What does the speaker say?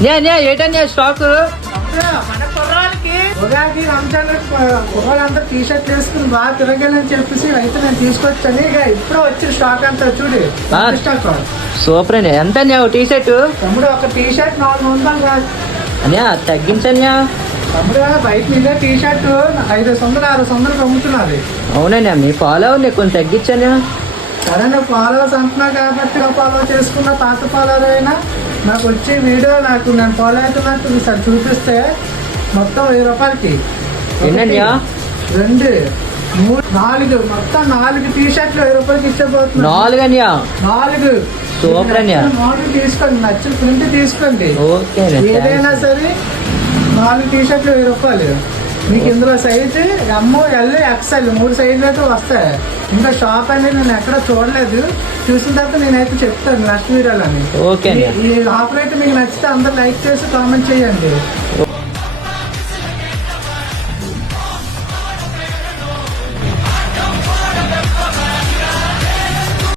ఏటన్నా స్టాక్ మన కుర్రాళ్ళకి Ugadi Ramzan కుర్రాళ్ళంతా T shirt వేసుకుని బాగా తిరగాలని చెప్పేసి అయితే నేను తీసుకొచ్చాను. ఇక ఇప్పుడు వచ్చిన స్టాక్ అంతా చూడు స్టాక్ సూపర్ అండి. ఎంత టీ షర్ట్ తమ్ముడు ఒక టీ షర్ట్ 400 కాదు అన్యా తగ్గించన్యా. తమ్ముడు బయట మీద టీ షర్ట్ 500-600 అమ్ముతున్నది. అవునండి మీ ఫాలో అవ్వండి కొంచెం తగ్గించన్యా. సరే నువ్వు ఫాలోవర్స్ అంటున్నావు కాబట్టి ఫాలో చేసుకున్న పాత ఫాలోవర్ అయినా నాకు వచ్చే వీడియో నేను ఫాలో అవుతున్నట్టు సార్ చూపిస్తే మొత్తం 1000 రూపాయలకి ఏంటండియా 2 3 4 మొత్తం 4 టీ షర్ట్లు 1000 రూపాయలకి ఇచ్చబోతున్నా. 4 అన్యా 4 సూపర్ అన్యా. మోడల్ తీసుకోండి, నచ్చిన ప్రింట్ తీసుకోండి. ఓకే ఏదైనా సరే 4 టీ షర్ట్లు 1000 రూపాయలు. మీకు ఇందులో సైజు ML XL 3 సైజులు అయితే వస్తాయి. ఇంకా షాప్ అనేది నేను ఎక్కడ చూడలేదు. చూసిన తర్వాత నేనైతే చెప్తాను నెక్స్ట్ వీడియోలని. ఓకే. ఈ ఆఫర్ అయితే మీకు నచ్చితే అందరూ లైక్ చేసి కామెంట్ చేయండి.